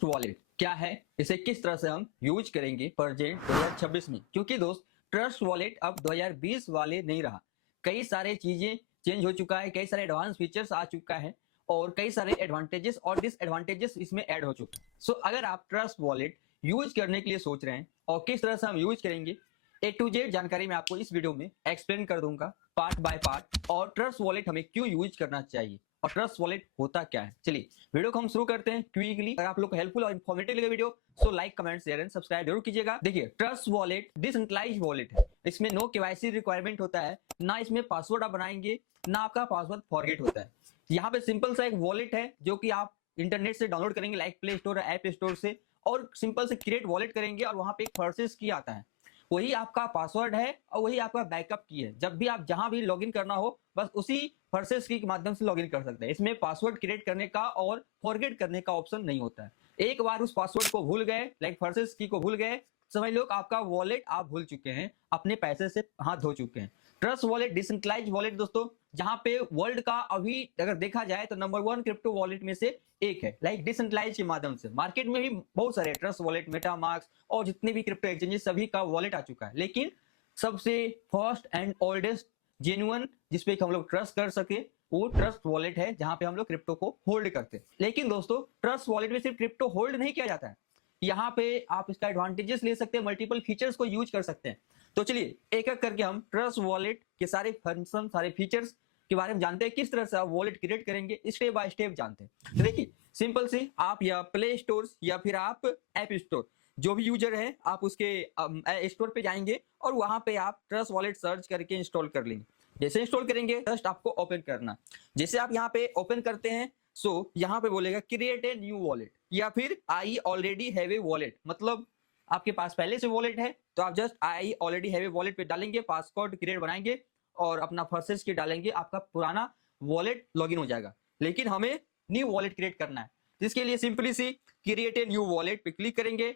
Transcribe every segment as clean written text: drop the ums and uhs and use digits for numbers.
Trust wallet क्या है, इसे किस तरह से हम यूज करेंगे प्रेजेंट 2026 में। क्योंकि दोस्त ट्रस्ट वॉलेट अब 2020 वाले नहीं रहा। कई सारे चीजें चेंज हो चुका है, कई सारे एडवांस फीचर्स आ चुका है और कई सारे एडवांटेजेस और डिसएडवांटेजेस इसमें ऐड हो चुके हैं। सो अगर आप ट्रस्ट वॉलेट यूज करने के लिए सोच रहे हैं और किस तरह से हम यूज करेंगे, ए टू जेड जानकारी मैं आपको इस वीडियो में एक्सप्लेन कर दूंगा पार्ट बाय पार्ट। और ट्रस्ट वॉलेट हमें क्यों यूज करना चाहिए और ट्रस्ट वॉलेट होता क्या है। चलिए वीडियो को हम शुरू करते हैं क्विकली। अगर आप लोग को हेल्पफुल और इन्फॉर्मेटिव लगे video so like comment share and subscribe जरूर कीजिएगा। देखिए ट्रस्ट वॉलेट डिसेंट्रलाइज वॉलेट है, इसमें नो केवाईसी रिक्वायरमेंट होता है, ना इसमें पासवर्ड आप बनाएंगे ना आपका पासवर्ड फॉरगेट होता है। यहाँ पे सिंपल सा एक वॉलेट है जो कि आप इंटरनेट से डाउनलोड करेंगे लाइक प्ले स्टोर या ऐप स्टोर से, और सिंपल से क्रिएट वॉलेट करेंगे और वहां पे एक प्रोसेस की आता है, वही आपका पासवर्ड है और वही आपका बैकअप की है। जब भी आप जहां भी लॉगिन करना हो बस उसी प्रोसेस की के माध्यम से लॉगिन कर सकते हैं। इसमें पासवर्ड क्रिएट करने का और फॉरगेट करने का ऑप्शन नहीं होता है। एक बार उस पासवर्ड को भूल गए, लाइक प्रोसेस की को भूल गए, समझ लो आपका वॉलेट आप भूल चुके हैं, अपने पैसे से हाथ धो चुके हैं। ट्रस्ट वॉलेट डिसेंट्रलाइज वॉलेट दोस्तों, जहां पे वर्ल्ड का अभी अगर देखा जाए तो नंबर 1 क्रिप्टो वॉलेट में से एक है, लाइक डिसेंट्रलाइज के माध्यम से। मार्केट में भी बहुत सारे ट्रस्ट वॉलेट, मेटामास्क और जितने भी क्रिप्टो एक्सचेंजेस सभी का वॉलेट आ चुका है, लेकिन सबसे फर्स्ट एंड ओल्डेस्ट जेन्युइन जिसपे हम लोग ट्रस्ट कर सके वो ट्रस्ट वॉलेट है, जहां पे हम लोग क्रिप्टो को होल्ड करते हैं। लेकिन दोस्तों ट्रस्ट वॉलेट में सिर्फ क्रिप्टो होल्ड नहीं किया जाता है, यहाँ पे आप इसका एडवांटेजेस ले सकते हैं, मल्टीपल फीचर्स को यूज कर सकते हैं। तो चलिए एक एक करके हम ट्रस्ट वॉलेट के सारे फंक्शन, सारे फीचर्स के बारे में जानते हैं, किस तरह से आप वॉलेट क्रिएट करेंगे स्टेप बाय स्टेप जानते हैं। तो देखिए सिंपल सी, आप या प्ले स्टोर या फिर आप ऐप स्टोर, जो भी यूजर है आप उसके स्टोर पे जाएंगे और वहां पे आप ट्रस्ट वॉलेट सर्च करके इंस्टॉल कर लेंगे। जैसे इंस्टॉल करेंगे जस्ट आपको ओपन करना, जैसे आप यहाँ पे ओपन करते हैं सो यहाँ पे बोलेगा क्रिएट ए न्यू वॉलेट या फिर I already have a wallet, मतलब आपके पास पहले से वॉलेट है तो आप just I already have a wallet पे डालेंगे, पासवर्ड क्रिएट बनाएंगे और अपना प्रोसेस की डालेंगे, आपका पुराना वॉलेट लॉगिन हो जाएगा। लेकिन हमें न्यू वॉलेट क्रिएट करना है, जिसके लिए simply see create a new wallet पे क्लिक करेंगे,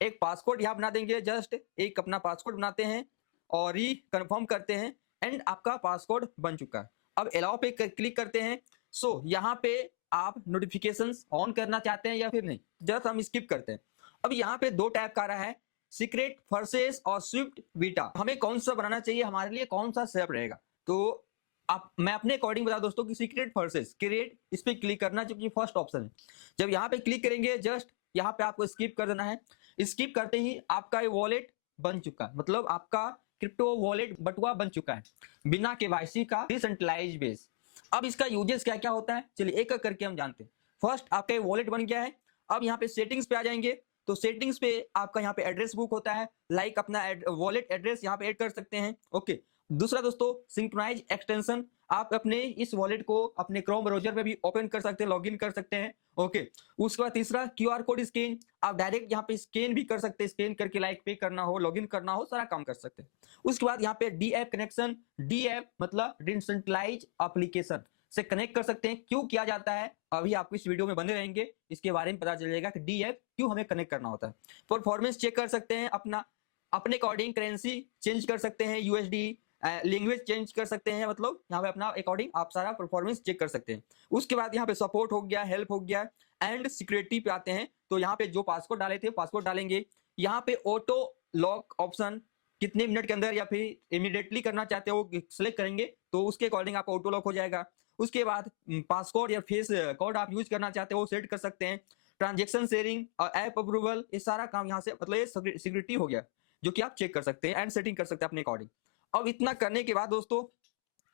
एक पासवर्ड यहाँ बना देंगे, जस्ट एक अपना पासवर्ड बनाते हैं और ही कंफर्म करते हैं एंड आपका पासवर्ड बन चुका है। अब अलाउ पे क्लिक करते हैं। सो यहाँ पे आप नोटिफिकेशंस ऑन करना चाहते हैं या फिर नहीं, जस्ट हम स्किप करते हैं। अब यहाँ पे दो टाइप का रहा है, सीक्रेट फर्सेस और स्विफ्ट बीटा। हमें कौन सा बनाना चाहिए, हमारे लिए कौन सा सेफ रहेगा, तो आप मैं अपने अकॉर्डिंग बता दोस्तों कि सीक्रेट फर्सेस क्रिएट, इस पे क्लिक करना क्योंकि फर्स्ट ऑप्शन है। जब यहाँ पे क्लिक करेंगे जस्ट यहाँ पे आपको स्किप कर देना है। स्किप करते ही आपका ये वॉलेट बन चुका है, मतलब आपका क्रिप्टो वॉलेट बटुआ बन चुका है बिना केवाईसी का, डिसेंट्रलाइज्ड बेस। अब इसका यूजेस क्या क्या होता है चलिए एक एक करके हम जानते हैं। फर्स्ट आपका वॉलेट बन गया है, अब यहाँ पे सेटिंग्स पे आ जाएंगे तो सेटिंग्स पे आपका यहाँ पे एड्रेस बुक होता है, लाइक अपना वॉलेट एड्रेस यहाँ पे ऐड कर सकते हैं। ओके, दूसरा दोस्तों सिंक्रोनाइज एक्सटेंशन, आप अपने इस वॉलेट को अपने क्रोम ब्राउजर में भी ओपन कर सकते हैं, लॉगिन कर सकते हैं। ओके, उसके बाद तीसरा क्यूआर कोड स्कैन, आप डायरेक्ट यहाँ पे स्कैन भी कर सकते हैं, स्कैन करके लाइक पे करना हो, लॉगिन करना हो, सारा काम कर सकते हैं। उसके बाद यहाँ पे D app connection, D app मतलब डिसेंट्रलाइज एप्लीकेशन से कनेक्ट कर सकते हैं। क्यों किया जाता है अभी आपको इस वीडियो में बने रहेंगे, इसके बारे में पता चलेगा कि डी ऐप क्यों हमें कनेक्ट करना होता है। परफॉर्मेंस चेक कर सकते हैं, अपना अपने अकॉर्डिंग करेंसी चेंज कर सकते हैं, यूएसडी लैंग्वेज चेंज कर सकते हैं, मतलब यहाँ पे अपना अकॉर्डिंग आप सारा परफॉर्मेंस चेक कर सकते हैं। उसके बाद यहाँ पे सपोर्ट हो गया, हेल्प हो गया एंड सिक्योरिटी पे आते हैं। तो यहाँ पे जो पासवर्ड डाले थे पासवर्ड डालेंगे, यहाँ पे ऑटो लॉक ऑप्शन कितने मिनट के अंदर या फिर इमीडिएटली करना चाहते हो वो सिलेक्ट करेंगे तो उसके अकॉर्डिंग आपका ऑटो लॉक हो जाएगा। उसके बाद पासकोड या फेस कोड आप यूज करना चाहते हो वो सेट कर सकते हैं। ट्रांजेक्शन शेयरिंग और ऐप अप्रूवल, ये सारा काम यहाँ से मतलब ये सिक्योरिटी हो गया जो कि आप चेक कर सकते हैं एंड सेटिंग कर सकते हैं अपने अकॉर्डिंग। अब इतना करने के बाद दोस्तों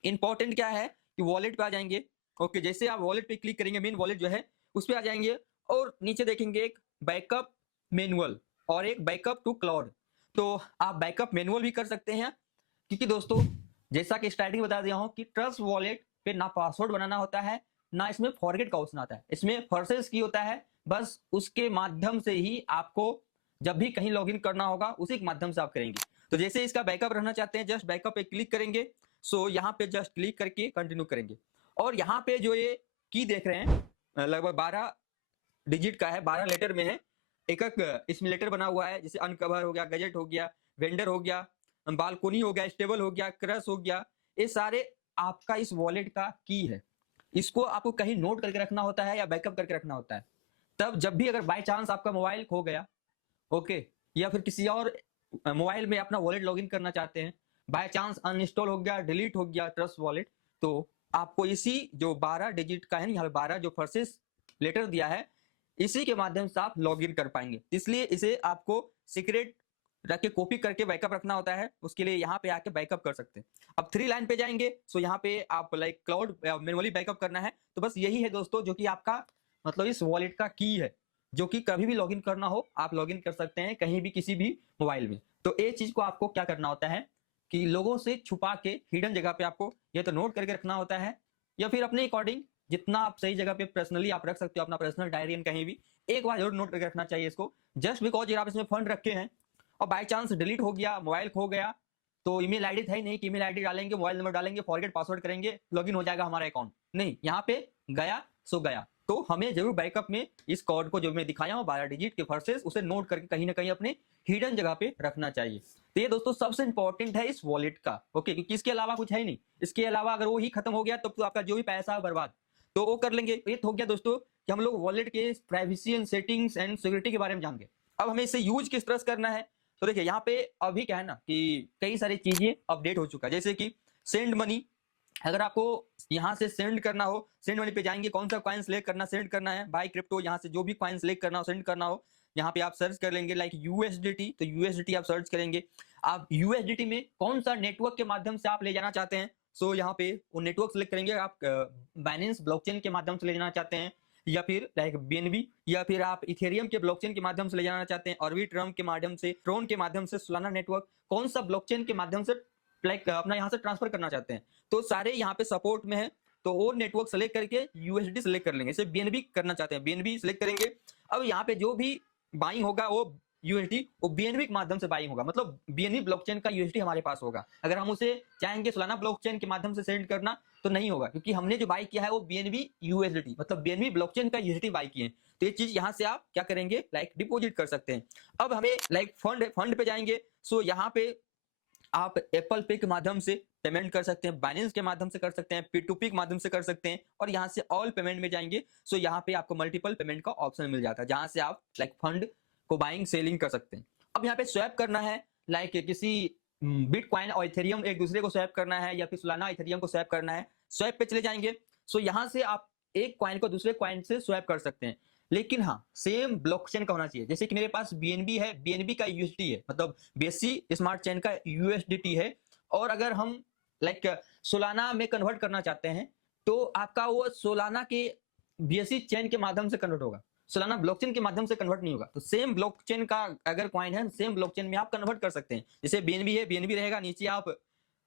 इंपॉर्टेंट क्या है कि वॉलेट पे आ जाएंगे। ओके, जैसे आप वॉलेट पे क्लिक करेंगे, मेन वॉलेट जो है उस पे आ जाएंगे और नीचे देखेंगे एक बैकअप मैनुअल और एक बैकअप टू क्लाउड। तो आप बैकअप मैनुअल भी कर सकते हैं, क्योंकि दोस्तों जैसा कि स्टार्टिंग बता दिया हूं कि ट्रस्ट वॉलेट पे ना पासवर्ड बनाना होता है ना इसमें फॉरगेट का ऑप्शन आता है, इसमें फर्सेस की होता है, बस उसके माध्यम से ही आपको जब भी कहीं लॉगिन करना होगा उसी के माध्यम से आप करेंगे। तो जैसे इसका बैकअप रहना चाहते हैं जस्ट बैकअप पे क्लिक करेंगे। सो यहाँ पे जस्ट क्लिक करके कंटिन्यू करेंगे और यहाँ पे जो ये की देख रहे हैं लगभग 12 डिजिट का है, 12 लेटर में है, एक एक इसमें लेटर बना हुआ है, जैसे अनकवर हो गया, गजेट हो गया, वेंडर हो गया, बालकोनी हो गया, स्टेबल हो गया, क्रश हो गया, ये सारे आपका इस वॉलेट का की है। इसको आपको कहीं नोट करके रखना होता है या बैकअप करके रखना होता है। तब जब भी अगर बाय चांस आपका मोबाइल खो गया, ओके, या फिर किसी और मोबाइल में अपना वॉलेट लॉगिन करना चाहते हैं, बाय चांस अनइंस्टॉल हो गया, डिलीट हो गया ट्रस्ट वॉलेट, तो आपको इसी जो 12 डिजिट का है ना, यहाँ पे 12 जो फर्स्ट लेटर दिया है, इसी के माध्यम से आप लॉगिन कर पाएंगे। इसलिए इसे आपको सीक्रेट रख के कॉपी करके बैकअप रखना होता है, उसके लिए यहाँ पे आके बैकअप कर सकते हैं। अब 3 लाइन पे जाएंगे, सो यहाँ पे आप लाइक क्लाउड मैनुअली बैकअप करना है। तो बस यही है दोस्तों, जो कि आपका मतलब इस वॉलेट का की है, जो कि कभी भी लॉगिन करना हो आप लॉगिन कर सकते हैं कहीं भी किसी भी मोबाइल में। तो ये चीज को आपको क्या करना होता है कि लोगों से छुपा के हिडन जगह पे आपको या तो नोट करके रखना होता है, या फिर अपने अकॉर्डिंग जितना आप सही जगह पे पर्सनली आप रख सकते हो, अपना पर्सनल डायरी कहीं भी एक बार जरूर नोट करके रखना चाहिए इसको। जस्ट बिकॉज आप इसमें फंड रखे हैं और बाय चांस डिलीट हो गया, मोबाइल खो गया, तो ईमेल आईडी था ही नहीं कि ईमेल आईडी डालेंगे, मोबाइल नंबर डालेंगे, फॉरगेट पासवर्ड करेंगे, लॉगिन हो जाएगा हमारा अकाउंट। नहीं, यहाँ पे गया सो गया। तो हमें जरूर बैकअप में इस कोड को जो मैं दिखाया हूँ 12 डिजिट के वर्सेस, उसे नोट करके कहीं ना कहीं अपने हिडन जगह पे रखना चाहिए। तो ये दोस्तों सबसे इंपॉर्टेंट है इस वॉलेट का, ओके, क्योंकि इसके अलावा कुछ है नहीं। इसके अलावा अगर वो ही खत्म हो गया तब तो आपका जो भी पैसा बर्बाद, तो वो कर लेंगे। ये हो गया दोस्तों कि हम लोग वॉलेट के privacy and settings and security के बारे में जान गए। अब हमें इसे यूज किस तरह से करना है, तो देखिए यहाँ पे अभी क्या है ना कि कई सारी चीजें अपडेट हो चुका है, जैसे कि सेंड मनी। अगर आपको यहाँ से सेंड करना हो, सेंड मनी पे जाएंगे, कौन सा कॉइन सिलेक्ट करना, सेंड करना है बाय क्रिप्टो, यहाँ से जो भी कॉइन सिलेक्ट करना हो, सेंड करना हो, यहाँ पे आप सर्च कर लेंगे लाइक यूएसडीटी, तो यूएसडीटी आप सर्च करेंगे। आप यूएसडीटी में कौन सा नेटवर्क के माध्यम से आप ले जाना चाहते हैं, सो यहाँ पे वो नेटवर्क सिलेक्ट करेंगे। आप बाइनेंस ब्लॉकचेन के माध्यम से ले जाना चाहते हैं, या फिर लाइक बीएनबी, या फिर आप इथेरियम के ब्लॉकचेन के माध्यम से ले जाना चाहते हैं, ऑर्बिट्रम के माध्यम से, ट्रोन के माध्यम से, सोलाना नेटवर्क, कौन सा ब्लॉकचेन के माध्यम से लाइक अपना यहाँ से ट्रांसफर करना चाहते हैं, तो सारे यहाँ पे सपोर्ट में है। तो वो नेटवर्क सेलेक्ट करके यूएसडी सेलेक्ट कर लेंगे। इसे बीएनबी करना चाहते हैं, बीएनबी सेलेक्ट करेंगे। अब यहाँ पे जो भी बाइंग होगा वो यूएसडी वो बीएनबी के माध्यम से बाइंग होगा, मतलब बीएनबी ब्लॉकचेन का यूएसडी हमारे पास होगा। अगर हम उसे चाहेंगे सोलाना ब्लॉकचेन के माध्यम से सेंड करना तो नहीं होगा, क्योंकि हमने जो बाई किया है वो बीएनबी यूएसडी मतलब बीएनबी ब्लॉकचेन का यूएसडी बाई किए हैं। तो ये चीज यहाँ से आप क्या करेंगे, लाइक डिपॉजिट कर सकते हैं। अब हमें लाइक फंड पे जाएंगे, सो यहाँ पे आप एप्पल पे के माध्यम से पेमेंट कर सकते हैं, बाइनेंस के माध्यम से कर सकते हैं, P2P के माध्यम से कर सकते हैं, और यहाँ से ऑल पेमेंट में जाएंगे, सो यहाँ पे आपको मल्टीपल पेमेंट का ऑप्शन मिल जाता है, जहां से आप लाइक फंड को बाइंग सेलिंग कर सकते हैं। अब यहाँ पे स्वैप करना है, लाइक किसी बिटकॉइन और इथेरियम एक दूसरे को स्वैप करना है, या फिर सोलाना इथेरियम को स्वैप करना है, स्वैप पे चले जाएंगे। सो यहाँ से आप एक कॉइन को दूसरे कॉइन से स्वैप कर सकते हैं, लेकिन हाँ सेम ब्लॉकचेन का होना चाहिए। जैसे कि मेरे पास बीएनबी है, बीएनबी का यूएसडी है, मतलब बेसी स्मार्ट चेन का यूएसडीटी है, और अगर हम लाइक सोलाना में कन्वर्ट करना चाहते हैं तो आपका वो सोलाना के बीएससी चेन के माध्यम से कन्वर्ट होगा, सोलाना ब्लॉकचेन के माध्यम से कन्वर्ट नहीं होगा। तो सेम ब्लॉकचेन का अगर कॉइन है, सेम ब्लॉकचेन में आप कन्वर्ट कर सकते हैं। जैसे बीएनबी है, बीएनबी रहेगा, नीचे आप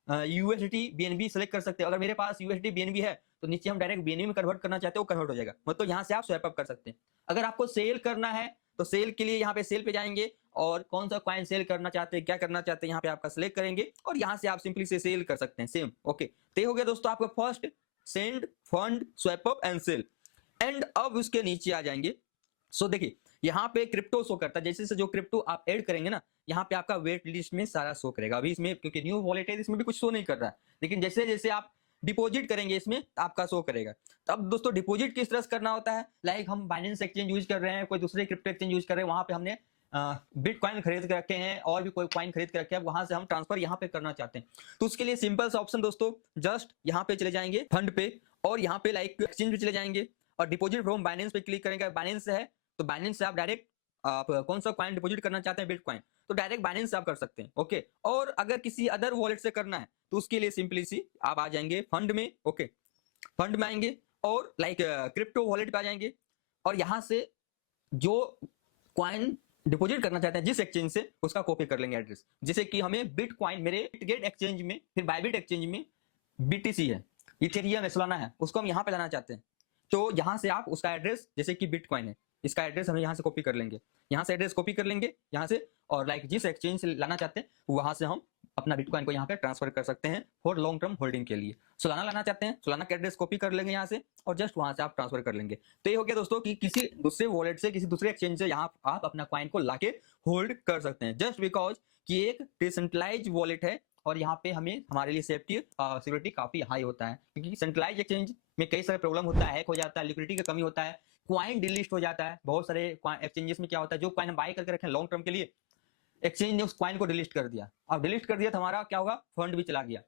यूएसडी बीएनबी सेलेक्ट कर सकते हैं। अगर मेरे पास यूएसडी बीएनबी है तो नीचे हम डायरेक्ट बीएनबी में कन्वर्ट करना चाहते हैं, वो कन्वर्ट हो जाएगा, मतलब यहाँ से आप स्वैप अप कर सकते हैं। अगर आपको सेल करना है तो सेल के लिए यहाँ पे सेल पे जाएंगे, और कौन सा कॉइन सेल करना चाहते हैं, क्या करना चाहते हैं, यहाँ पे आपका सिलेक्ट करेंगे, और यहाँ से आप सिंपली से सेल कर सकते हैं सेम। ओके, तो हो गया दोस्तों आपका first send, fund, swap up and sell. And अब उसके नीचे आ जाएंगे, सो देखिए यहाँ पे क्रिप्टो शो करता है। जैसे से जो क्रिप्टो आप ऐड करेंगे ना, यहाँ पे आपका वेट लिस्ट में सारा शो करेगा। अभी इसमें क्योंकि न्यू वॉलेट है, इसमें भी कुछ शो नहीं कर रहा है, लेकिन जैसे जैसे आप डिपॉजिट करेंगे इसमें आपका शो करेगा। तब दोस्तों डिपॉजिट किस तरह से करना होता है, लाइक हम बाइनेंस एक्सचेंज यूज कर रहे हैं, कोई दूसरे क्रिप्टो एक्सचेंज यूज कर रहे हैं, वहां पे हमने बिटकॉइन खरीद के रखे हैं, और भी कोई कॉइन खरीद के रखे हैं, वहां से हम ट्रांसफर यहाँ पे करना चाहते हैं। तो उसके लिए सिंपल सा ऑप्शन दोस्तों, जस्ट यहाँ पे चले जाएंगे फंड पे, और यहाँ पे लाइक एक्सचेंज पे चले जाएंगे, और डिपॉजिट फ्रॉम बाइनेंस पे क्लिक करेंगे। बाइनेंस है तो बाइनेंस से आप डायरेक्ट आप कौन सा कॉइन डिपॉजिट करना चाहते हैं, बिटकॉइन, तो डायरेक्ट बाइनेंस से आप कर सकते हैं। ओके, और अगर किसी अदर वॉलेट से करना है तो उसके लिए सिंपली सी आप आ जाएंगे फंड में। ओके, फंड में आएंगे और लाइक क्रिप्टो वॉलेट पे आ जाएंगे, और यहां से जो कॉइन डिपॉजिट करना चाहते हैं जिस एक्सचेंज से, उसका कॉपी कर लेंगे एड्रेस। जैसे कि हमें बिटकॉइन मेरे बिटगेट एक्सचेंज में, फिर बायबिट एक्सचेंज में बीटीसी है, इथेरियम है, सोलाना है, उसको हम यहाँ पे लाना चाहते हैं। तो यहाँ से आप उसका एड्रेस, जैसे कि बिटकॉइन है, इसका एड्रेस हम यहाँ से कॉपी कर लेंगे, यहाँ से एड्रेस कॉपी कर लेंगे यहाँ से, और लाइक जिस एक्सचेंज से लाना चाहते हैं वहां से हम अपना बिटकॉइन को यहाँ पे ट्रांसफर कर सकते हैं फॉर लॉन्ग टर्म होल्डिंग के लिए। सोलाना लाना चाहते हैं, सोलाना का एड्रेस कॉपी कर लेंगे यहाँ से, और जस्ट वहां से आप ट्रांसफर कर लेंगे। तो ये हो गया दोस्तों कि किसी दूसरे वॉलेट से, किसी दूसरे एक्सचेंज से यहाँ आप अपना कॉइन को लाके होल्ड कर सकते हैं, जस्ट बिकॉज कि एक डिसेंट्रलाइज वॉलेट है, और यहाँ पे हमें हमारे लिए सेफ्टी सिक्योरिटी काफी हाई होता है, क्योंकि सेंट्रलाइज एक्सचेंज में कई सारे प्रॉब्लम होता है, हैक हो जाता है, लिक्विडिटी का कमी होता है, क्वाइन डिलिस्ट हो जाता है। बहुत सारे एक्सचेंजेस में क्या होता है, जो क्वाइन हम बाय करके रखे लॉन्ग टर्म के लिए, एक्सचेंज ने उस क्वाइन को डिलीट कर दिया। अब डिलीट कर दिया तो हमारा क्या होगा, फंड भी चला गया।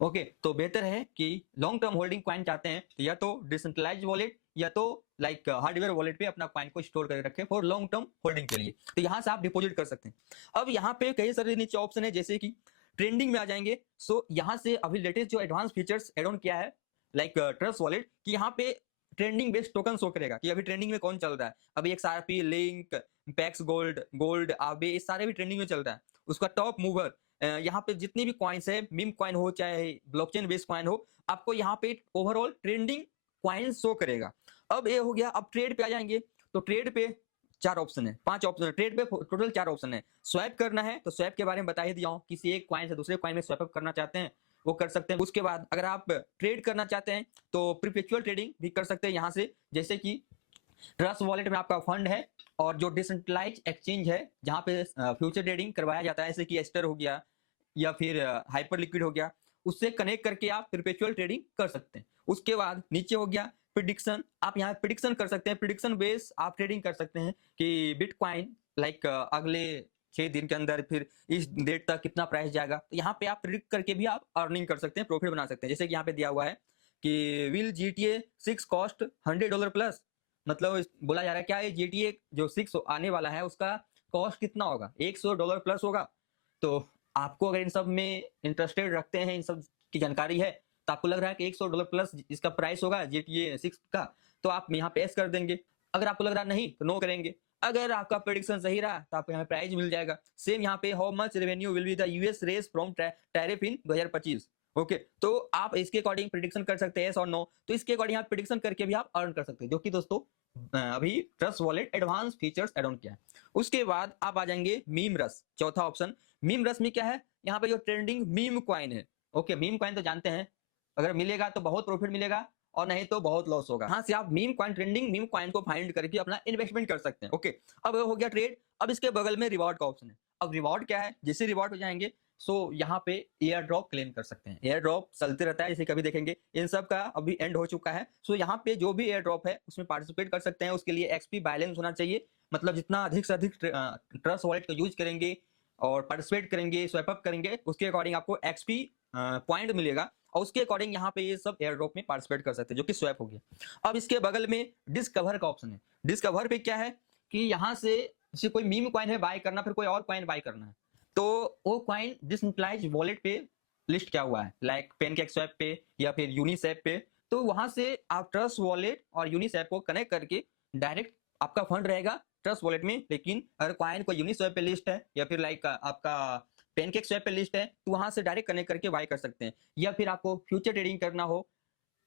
ओके, तो बेहतर है कि लॉन्ग टर्म होल्डिंग क्वाइन चाहते हैं तो या तो डिसेंट्रलाइज्ड वॉलेट या तो लाइक हार्डवेयर वॉलेट पे अपना क्वाइन को स्टोर करके रखें फॉर लॉन्ग टर्म होल्डिंग के लिए। तो यहाँ से आप डिपॉजिट कर सकते हैं। अब यहाँ पे कई सारे नीचे ऑप्शन है, जैसे कि ट्रेंडिंग में आ जाएंगे। सो यहाँ से अभी लेटेस्ट जो एडवांस फीचर्स एड ऑन किया है लाइक ट्रस्ट वॉलेट कि यहाँ पे ट्रेंडिंग बेस्ड टोकन शो करेगा कि अभी ट्रेंडिंग में कौन चल रहा है। अभी XRP, लिंक, पैक्स गोल्ड आबे, ये सारे भी ट्रेंडिंग में चल रहा है। उसका टॉप मूवर यहाँ पे जितनी भी कॉइन्स है, मीम कॉइन हो चाहे ब्लॉकचेन बेस्ड कॉइन हो, आपको यहाँ पे ओवरऑल ट्रेंडिंग कॉइन शो करेगा। अब ये हो गया। अब ट्रेड पे आ जाएंगे तो ट्रेड पे 4 ऑप्शन है, 5 ऑप्शन है ट्रेड पे, टोटल 4 ऑप्शन है। स्वैप करना है तो स्वैप के बारे में बता ही दिया हूँ, किसी एक कॉइन से दूसरे कॉइन में स्वैप अप करना चाहते हैं वो कर सकते हैं। उसके बाद अगर आप ट्रेड करना चाहते हैं तो परपेचुअल ट्रेडिंग भी कर सकते हैं यहाँ से, जैसे कि ट्रस्ट वॉलेट में आपका फंड है और जो डिसेंट्रलाइज्ड एक्सचेंज है जहाँ पे फ्यूचर ट्रेडिंग करवाया जाता है, जैसे कि एस्टर हो गया या फिर हाइपर लिक्विड हो गया, उससे कनेक्ट करके आप परपेचुअल ट्रेडिंग कर सकते हैं। उसके बाद नीचे हो गया प्रिडिक्शन, आप यहाँ प्रिडिक्शन कर सकते हैं। प्रिडिक्शन बेस आप ट्रेडिंग कर सकते हैं कि बिटकॉइन लाइक अगले 6 दिन के अंदर फिर इस डेट तक कितना प्राइस जाएगा। तो यहाँ पे आप प्रिडिक्ट करके भी आप अर्निंग कर सकते हैं, प्रॉफिट बना सकते हैं। जैसे कि यहाँ पे दिया हुआ है कि विल GTA 6 कॉस्ट $100 प्लस, मतलब बोला जा रहा है क्या ये GTA जो 6 आने वाला है उसका कॉस्ट कितना होगा, $100 प्लस होगा। तो आपको अगर इन सब में इंटरेस्टेड रखते हैं, इन सब की जानकारी है, तो आपको लग रहा है कि $100 प्लस इसका प्राइस होगा GTA 6 का, तो आप यहाँ पे एस कर देंगे। अगर आपको लग रहा नहीं तो नो करेंगे। अगर आपका प्रेडिक्शन सही रहा तो आपको यहाँ प्राइस मिल जाएगा। सेम यहाँ पे how much revenue will be the US raise from tariff in 2025। Okay, तो आप इसके अकॉर्डिंग प्रेडिक्शन कर सकते हैं यस और नो। तो इसके अकॉर्डिंग आप प्रेडिक्शन करके भी आप अर्न कर सकते हैं, जो कि दोस्तों अभी trust wallet advance features add on किया है। उसके बाद आप आ जाएंगे मीम रस, चौथा ऑप्शन। मीम रस में क्या है, यहाँ पे जो ट्रेंडिंग मीम कॉइन है। ओके, मीम कॉइन तो जानते हैं, अगर मिलेगा तो बहुत प्रॉफिट मिलेगा और नहीं तो बहुत लॉस होगा। यहाँ से आप meme coin, trending meme coin को फाइंड करके अपना इन्वेस्टमेंट कर सकते हैं। ओके, अब हो गया ट्रेड। अब इसके बगल में रिवॉर्ड का ऑप्शन है। अब रिवॉर्ड क्या है, जैसे रिवॉर्ड हो जाएंगे सो यहाँ पे एयर ड्रॉप क्लेम कर सकते हैं। एयर ड्रॉप चलते रहता है, जैसे कभी देखेंगे इन सब का अभी एंड हो चुका है। सो यहाँ पे जो भी एयर ड्रॉप है उसमें पार्टिसिपेट कर सकते हैं। उसके लिए XP बैलेंस होना चाहिए, मतलब जितना अधिक से अधिक ट्रस्ट वॉलेट को यूज करेंगे और पार्टिसिपेट करेंगे, स्वैप अप करेंगे, उसके अकॉर्डिंग आपको XP पॉइंट मिलेगा और उसके अकॉर्डिंग यहाँ पे ये सब एयर ड्रॉप में पार्टिसिपेट कर सकते हैं, जो कि स्वैप हो गया। अब इसके बगल में डिस्कवर का ऑप्शन है। डिस्कवर पे क्या है कि यहाँ से जैसे कोई मीम कॉइन है बाय करना, फिर कोई और कॉइन बाय करना है, तो वो कॉइन डिसेंट्रलाइज्ड वॉलेट पे लिस्ट किया हुआ है, लाइक पेनकेकस्वैप पे या फिर यूनिस्वैप पे। तो वहां से आप ट्रस्ट वॉलेट और यूनिस्वैप को कनेक्ट करके डायरेक्ट आपका फंड रहेगा ट्रस्ट वॉलेट में। लेकिन अगर कॉइन को यूनिस्वैप पे लिस्ट है या फिर लाइक आपका पेनकेकस्वैप पे लिस्ट है, तो वहां से डायरेक्ट कनेक्ट करके बाय कर सकते हैं। या फिर आपको फ्यूचर ट्रेडिंग करना हो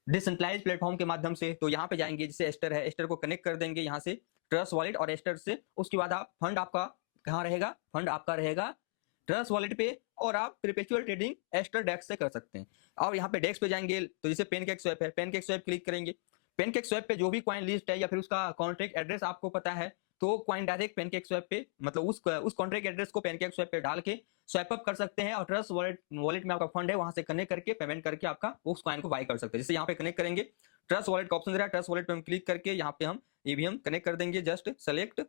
डिसेंट्रलाइज प्लेटफॉर्म के माध्यम से, तो यहाँ पे जाएंगे, जैसे एस्टर है, एस्टर को कनेक्ट कर देंगे यहाँ से ट्रस्ट वॉलेट और एस्टर से। उसके बाद आप फंड आपका कहाँ रहेगा, फंड आपका रहेगा ट्रस्ट वॉलेट पे और आप परपेचुअल ट्रेडिंग एस्टर डेक्स से कर सकते हैं। और यहाँ पे डेक्स पे जाएंगे तो जैसे पेनकेकस्वैप है, पेनकेकस्वैप क्लिक करेंगे। पेनकेकस्वैप पे जो भी कॉइन लिस्ट है या फिर उसका कॉन्ट्रैक्ट एड्रेस आपको पता है, तो कॉइन डायरेक्ट पेनकेकस्वैप पे, मतलब उस कॉन्ट्रैक्ट एड्रेस को पेनकेकस्वैप पे डाल के स्वैप अप कर सकते हैं और ट्रस्ट वॉलेट में आपका फंड है वहां से कनेक्ट करके पेमेंट करके आपका उस कॉइन को बाय कर सकते हैं। जैसे यहाँ पे कनेक्ट करेंगे, ट्रस्ट वॉलेट का ऑप्शन दे रहा है, ट्रस्ट वॉलेट पे हम क्लिक करके यहाँ पे हम EVM कनेक्ट कर देंगे, जस्ट सेलेक्ट।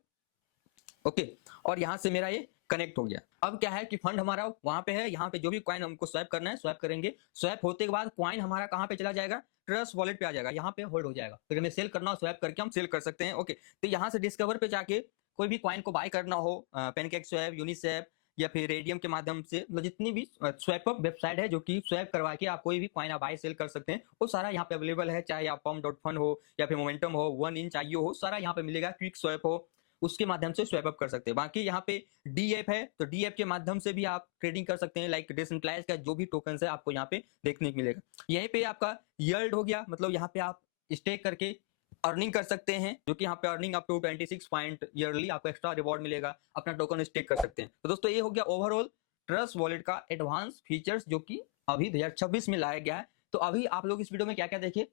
ओके, और यहाँ से मेरा ये कनेक्ट हो गया। अब क्या है कि फंड हमारा वहां पे है, यहाँ पे जो भी कॉइन हमको स्वैप करना है स्वैप करेंगे। स्वैप होते के बाद कॉइन हमारा कहाँ पे चला जाएगा, ट्रस्ट वॉलेट पे आ जाएगा, यहाँ पे होल्ड हो जाएगा। फिर हमें सेल करना हो स्वैप करके हम सेल कर सकते हैं। ओके, तो यहाँ से डिस्कवर पे जाके कोई भी कॉइन को बाय करना हो, पेनकेकस्वैप, यूनिस्वैप या फिर रेडियम के माध्यम से, मतलब जितनी भी स्वैप अप वेबसाइट है जो कि स्वैप करवा के आप कोई भी कॉइन आप बाय सेल कर सकते हैं, वो सारा यहाँ पे अवेलेबल है। चाहे आप pump.fun हो या फिर मोमेंटम हो, 1 इंच IO हो, सारा यहाँ पे मिलेगा। क्विक स्वैप हो, उसके माध्यम से स्वैप अप कर सकते हैं। बाकी यहाँ पे डी ऐप है, तो डी ऐप के माध्यम से भी आप ट्रेडिंग कर सकते हैं। लाइक डिसेंट्रलाइज का जो भी टोकन है आपको यहाँ पे देखने को मिलेगा। यहीं पे आपका यील्ड हो गया, मतलब यहाँ पे आप स्टेक करके अर्निंग कर सकते हैं, जो कि यहाँ पे earning up to 26 point yearly आपको एक्स्ट्रा रिवॉर्ड मिलेगा, अपना टोकन स्टेक कर सकते हैं। तो दोस्तों ये हो गया ओवरऑल ट्रस्ट वॉलेट का एडवांस फीचर्स, जो कि अभी 2026 में लाया गया है। तो अभी आप लोग इस वीडियो में क्या क्या देखे,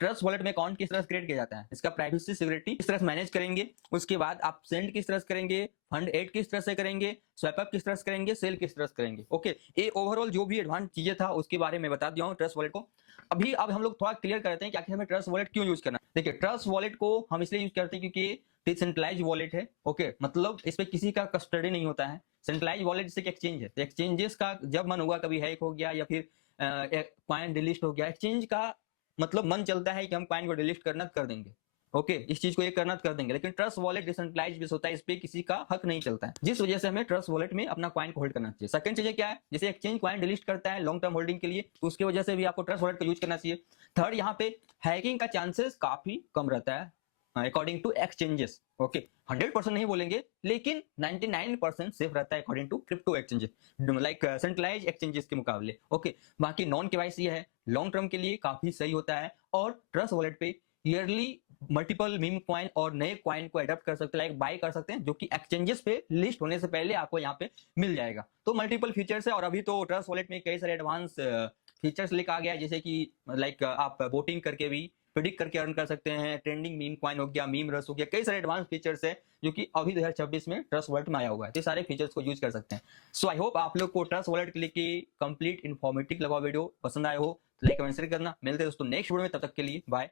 ट्रस्ट वॉलेट में अकाउंट किस तरह से क्रिएट किया जाता है, इसका प्राइवेसी सिक्योरिटी किस तरह से मैनेज करेंगे, उसके बाद आप सेंड किस तरह से करेंगे, फंड ऐड किस तरह से करेंगे, स्वैप अप किस तरह से करेंगे, सेल किस तरह से करेंगे। ओके, ये ओवरऑल जो भी एडवांस चीजें था उसके बारे में बता दिया हूँ ट्रस्ट वॉलेट को। अभी अब हम लोग थोड़ा क्लियर करते हैं कि आखिर हमें ट्रस्ट वॉलेट क्यों यूज करना। देखिए ट्रस्ट वॉलेट को हम इसलिए यूज करते हैं क्योंकि डिसेंट्रलाइज वॉलेट है। ओके, मतलब इस पे किसी का कस्टडी नहीं होता है। सेंट्रलाइज वॉलेट जैसे एक्सचेंज है, तो एक्सचेंजेस का जब मन हुआ, कभी हैक हो गया या फिर कॉइन डिलीट हो गया, एक्सचेंज का मतलब मन चलता है कि हम कॉइन को डिलीट करना कर देंगे। ओके, इस चीज को ये करना कर देंगे। लेकिन ट्रस्ट वॉलेट डिसेंट्रलाइज बेस होता है, इस पे किसी का हक नहीं चलता है, जिस वजह से हमें ट्रस्ट वॉलेट में अपना कॉइन को होल्ड करना चाहिए। सेकंड चीज क्या है, जैसे एक्सचेंज कॉइन डिलीट करता है लॉन्ग टर्म होल्डिंग के लिए, तो उसकी वजह से भी आपको ट्रस्ट वॉलेट का यूज करना चाहिए। थर्ड, यहाँ पे हैकिंग का चांसेस काफी कम रहता है अकॉर्डिंग टू एक्सचेंजेस। ओके, 100% नहीं बोलेंगे, लेकिन 99% सेफ रहता है according to crypto exchanges, like centralize exchanges के मुकाबले। ओके, बाकी नॉन केवाईसी है, लॉन्ग टर्म के लिए काफी सही होता है, और ट्रस्ट वॉलेट पे ईयरली मल्टीपल मीम कॉइन और नए कॉइन को एडप्ट कर सकते हैं, लाइक बाय कर सकते हैं, जो कि एक्सचेंजेस पे लिस्ट होने से पहले आपको यहाँ पे मिल जाएगा। तो मल्टीपल फीचर्स है, और अभी तो ट्रस्ट वॉलेट में कई सारे एडवांस फीचर्स लेकर आ गया है, जैसे कि लाइक आप वोटिंग करके भी प्रिडिक्ट करके अर्न कर सकते हैं, ट्रेंडिंग मीम कॉइन हो गया, मीम रस हो गया, कई सारे एडवांस फीचर्स है जो कि अभी 2026 में ट्रस्ट वॉलेट में आया हुआ है। तो सारे फीचर्स को यूज कर सकते हैं। सो आई होप आप लोग को ट्रस्ट वॉलेट के लिए कंप्लीट इन्फॉर्मेटिव लगा वीडियो पसंद आया हो, तो लाइक कमेंट शेयर करना। मिलते हैं दोस्तों नेक्स्ट वीडियो में, तब तक के लिए बाय।